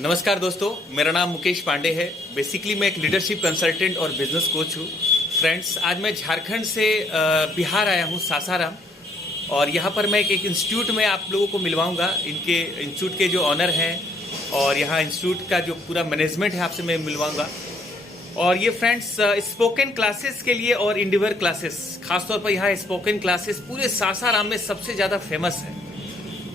नमस्कार दोस्तों, मेरा नाम मुकेश पांडे है। बेसिकली मैं एक लीडरशिप कंसल्टेंट और बिजनेस कोच हूँ। फ्रेंड्स, आज मैं झारखंड से बिहार आया हूँ, सासाराम, और यहाँ पर मैं एक इंस्टीट्यूट में आप लोगों को मिलवाऊंगा। इनके इंस्टीट्यूट के जो ऑनर हैं और यहाँ इंस्टीट्यूट का जो पूरा मैनेजमेंट है आपसे मैं मिलवाऊंगा। और ये फ्रेंड्स स्पोकन क्लासेस के लिए और इंडिवर क्लासेस, खासतौर पर यहाँ स्पोकन क्लासेस पूरे सासाराम में सबसे ज़्यादा फेमस है।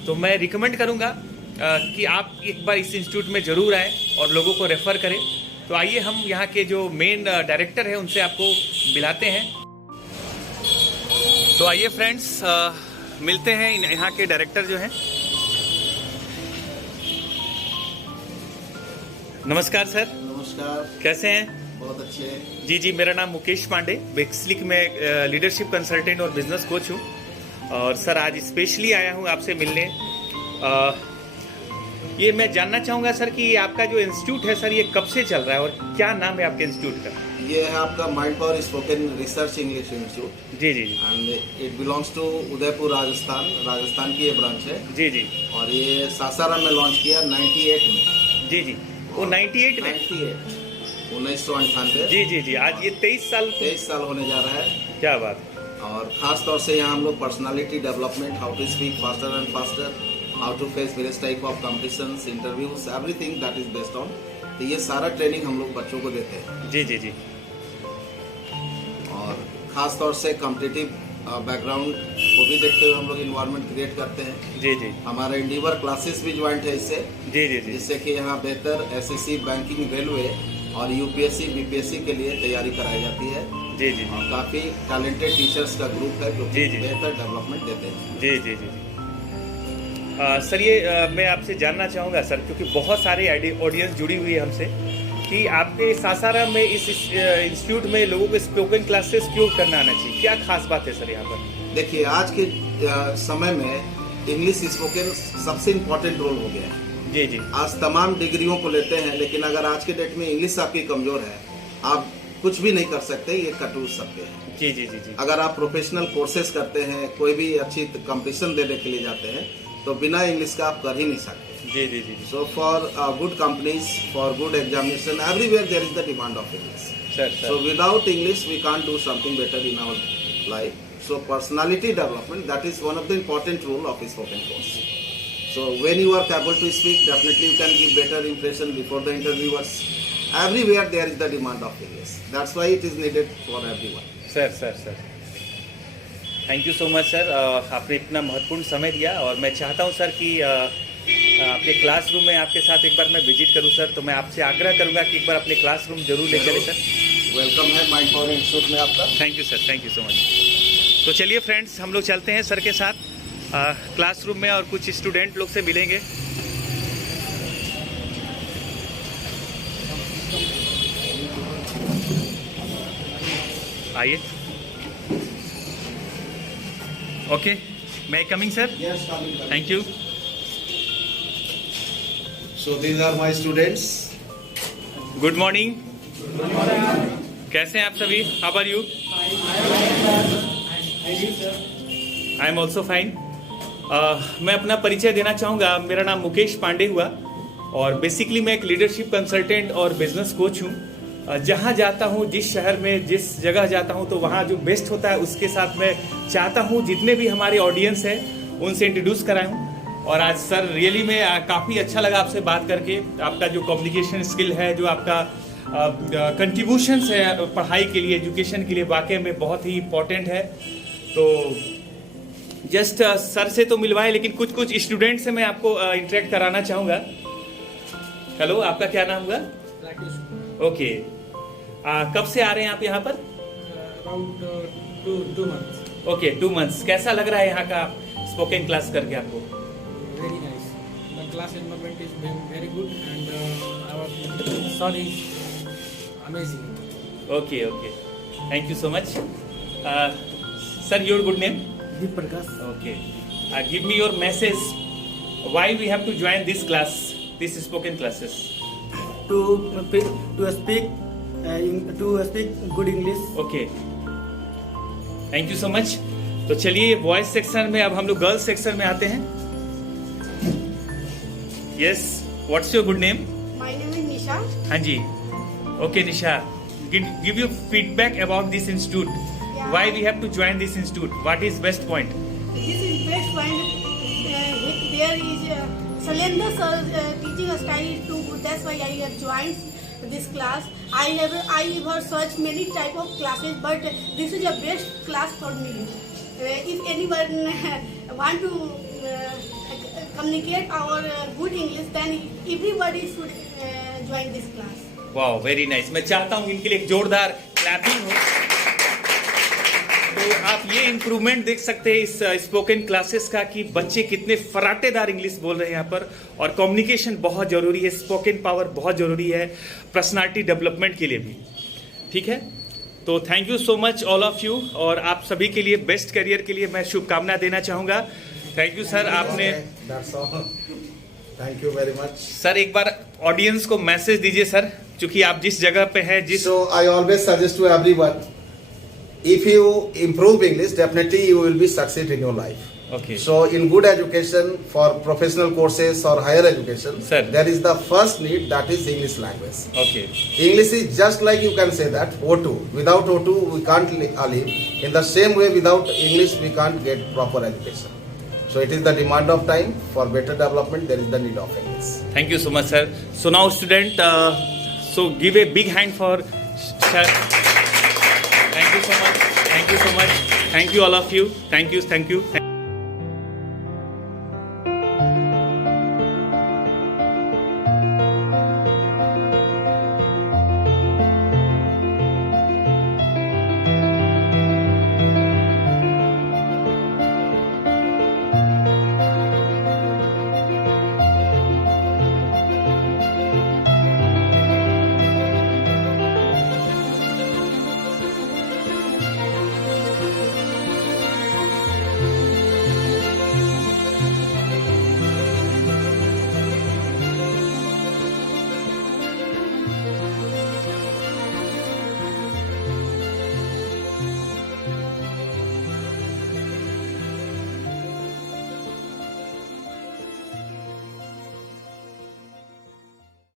तो मैं रिकमेंड करूँगा कि आप एक बार इस इंस्टीट्यूट में ज़रूर आएँ और लोगों को रेफ़र करें। तो आइए हम यहाँ के जो मेन डायरेक्टर हैं उनसे आपको मिलाते हैं। तो आइए फ्रेंड्स, मिलते हैं यहाँ के डायरेक्टर जो हैं। नमस्कार सर। नमस्कार। कैसे हैं? बहुत अच्छे हैं जी जी, मेरा नाम मुकेश पांडे, बेसिकली मैं लीडरशिप कंसल्टेंट और बिजनेस कोच हूँ। और सर आज स्पेशली आया हूँ आपसे मिलने। ये मैं जानना चाहूँगा सर कि आपका जो इंस्टीट्यूट है सर, ये कब से चल रहा है और क्या नाम है आपके इंस्टीट्यूट का? ये है आपका mind power spoken research English institute. जी जी and it belongs to Udaipur, Rajasthan की ये ब्रांच है। जी जी। और ये सासाराम में लॉन्च किया 98 में। जी जी, वो 98 में 1998। जी जी जी। आज ये 23 साल होने जा रहा है। क्या बात। और खास तौर से यहाँ हम लोग personality development, how to speak faster and faster, how to face various type of competitions, interviews, everything that is based on. तो ये सारा ट्रेनिंग हम लोग बच्चों को देते हैं। जी जी जी। और खास तौर से कॉम्पिटिटिव बैकग्राउंड को भी देखते हुए हम लोग इन्वायरमेंट क्रिएट करते हैं। जी जी। हमारा इंडिवर क्लासेस भी ज्वाइंट है इससे। जी जी जी। जिससे कि यहाँ बेहतर एसएससी, बैंकिंग, रेलवे और यूपीएससी, बीपीएससी के लिए तैयारी कराई जाती है। जी जी। और काफ़ी टैलेंटेड टीचर्स का ग्रुप है जो जी जी। बेहतर डेवलपमेंट देते हैं। जी जी जी। सर ये मैं आपसे जानना चाहूँगा सर, क्योंकि बहुत सारे ऑडियंस जुड़ी हुई है हमसे, कि आपके सासाराम में इस इंस्टीट्यूट में लोगों को स्पोकन क्लासेस क्यों करना आना चाहिए? क्या खास बात है सर यहाँ पर? देखिए, आज के समय में इंग्लिश स्पोकन सबसे इम्पोर्टेंट रोल हो गया है। जी जी। आज तमाम डिग्रियों को लेते हैं, लेकिन अगर आज के डेट में इंग्लिश आपकी कमजोर है, आप कुछ भी नहीं कर सकते, ये कटूट सकते हैं। जी जी जी जी। अगर आप प्रोफेशनल कोर्सेज करते हैं, कोई भी अच्छी कंपटीशन देने के लिए जाते हैं, तो बिना इंग्लिश का आप कर ही नहीं सकते। जी जी जी। So for good companies, for good examination, everywhere there is the demand of English. Sir so without English we can't do something better in our life. So personality development, that is one of the important role of spoken course. So when you are able to speak, definitely you can give better impression before the interviewers. Everywhere there is the demand of English. That's why it is needed for everyone. Sir thank you so much sir. आपने इतना महत्वपूर्ण समय दिया, और मैं चाहता हूं sir कि आपके क्लासरूम में आपके साथ एक बार मैं विजिट करूं सर। तो मैं आपसे आग्रह करूंगा कि एक बार अपने क्लासरूम जरूर ले चलें सर। वेलकम है माइंड पावर इंस्टीट्यूट में आपका। Thank you sir, thank you so much. तो चलिए फ्रेंड्स, हम लोग चलते हैं सर के साथ क्लासरूम में और कुछ स्टूडेंट लोग से मिलेंगे। आइए। Okay, may I coming sir? Yes, coming. Thank you. So these are my students. Good morning. कैसे हैं आप सभी? How are you? I am also fine. मैं अपना परिचय देना चाहूँगा। मेरा नाम मुकेश पांडे हुआ, और बेसिकली मैं एक लीडरशिप कंसल्टेंट और बिजनेस कोच हूँ। जहाँ जाता हूँ, जिस शहर में, जिस जगह जाता हूँ, तो वहाँ जो बेस्ट होता है उसके साथ मैं चाहता हूँ जितने भी हमारे ऑडियंस हैं उनसे इंट्रोड्यूस कराऊँ। और आज सर रियली में काफ़ी अच्छा लगा आपसे बात करके। आपका जो कम्युनिकेशन स्किल है, जो आपका कंट्रीब्यूशंस है पढ़ाई के लिए, एजुकेशन के लिए, वाकई में बहुत ही इम्पोर्टेंट है। तो जस्ट सर से तो मिलवाए, लेकिन कुछ स्टूडेंट से मैं आपको इंटरेक्ट कराना चाहूँगा। हेलो, आपका क्या नाम हुआ? राकेश। ओके। कब से आ रहे हैं आप यहाँ पर? Around 2 months. Okay, 2 months। कैसा लग रहा है यहाँ का स्पोकन क्लास करके आपको? Very nice. The class environment is very good, and our sir is amazing. Okay okay, thank you so much sir. Your good name? Deep Prakash. Okay, give me your message why we have to join this class, this spoken classes. to speak good English. Okay, thank you so much. तो चलिए boys section में अब हम लोग girls section में आते हैं। Yes, What's your good name? My name is Nisha. हाँ जी. Okay, Nisha. Give your feedback about this institute. Yeah. Why we have to join this institute? What is best point? This is best point. There is Shalendra sir teaching style is too good. That's why I have joined this class. I have searched many type of classes, but this is the best class for me. If anyone want to communicate our good English, then everybody should join this class. Wow, very nice. मैं चाहता हूं इनके लिए एक जोरदार clapping हो. तो आप ये इम्प्रूवमेंट देख सकते हैं इस स्पोकन क्लासेस का कि बच्चे कितने फराटेदार इंग्लिश बोल रहे हैं यहाँ पर. और कम्युनिकेशन बहुत जरूरी है, स्पोकन पावर बहुत जरूरी है पर्सनालिटी डेवलपमेंट के लिए भी. ठीक है, तो thank you so much all of you. और आप सभी के लिए बेस्ट करियर के लिए मैं शुभकामना देना चाहूंगा. Thank you sir. आपने thank you very much. Sir एक बार ऑडियंस को मैसेज दीजिए सर, क्योंकि आप जिस जगह पे हैं जिस So I always suggest to everyone, if you improve English, definitely you will be succeed in your life. Okay. So in good education for professional courses or higher education, Sir. there is the first need, that is English language. Okay. English is just like you can say that O2. Without O2 we can't live. In the same way, without English we can't get proper education. So it is the demand of time. For better development, there is the need of English. Thank you so much, sir. So now, student, so give a big hand for sir. Thank you so much. Thank you so much. Thank you all of you. Thank you. Thank you.